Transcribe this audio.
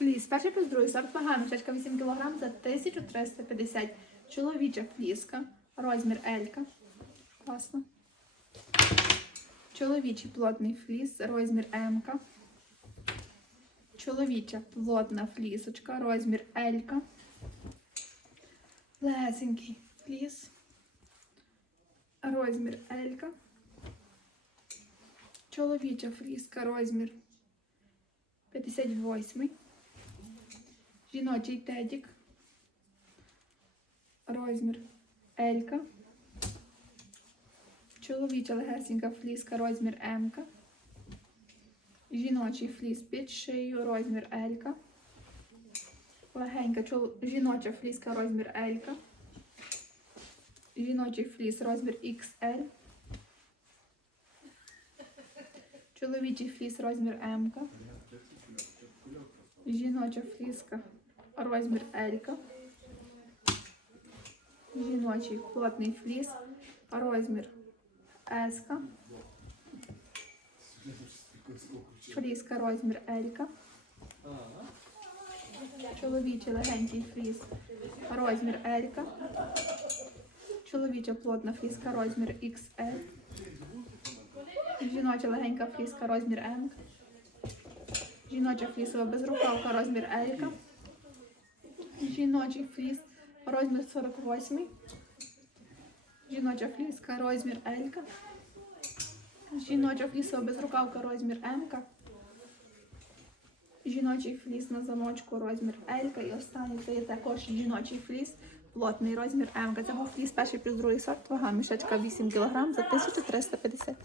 Фліс. Перший плюс другий сорт вага, мішечка 8 кг за 1350. Чоловіча фліска. Розмір Елька. Класно. Чоловічий плотний фліс, розмір М. Чоловіча плотна флісочка, розмір Елька. Лесенький фліс. Розмір Елька. Чоловіча фліска, розмір 58. Жіночий тедік. Розмір Елька. Чоловіча легесенька фліска, розмір М. Жіночий фліс під шию, розмір Елька. Легенька чол... жіноча фліска, розмір Елька. Жіночий фліс, розмір XL. Чоловічий фліс, розмір М. Жіноча фліска, розмір Елька. Жіночий плотний фліс, розмір Еска. Фліска, розмір Елька. Чоловічий легенький фліс, розмір Елька. Чоловіча плотна фліска, розмір XL. Жіноча легенька фліска, розмір М. Жіноча флісова безрукавка, розмір Елька. Жіночий фліс, розмір 48. Жіноча фліска, розмір Елька. Жіноча флісова безрукавка, розмір М. Жіночий фліс на замочку, розмір Елька. І останній це є також жіночий фліс, плотний розмір М. Був фліс перший плюс другий сорт, вага мішечка 8 кг за 1350.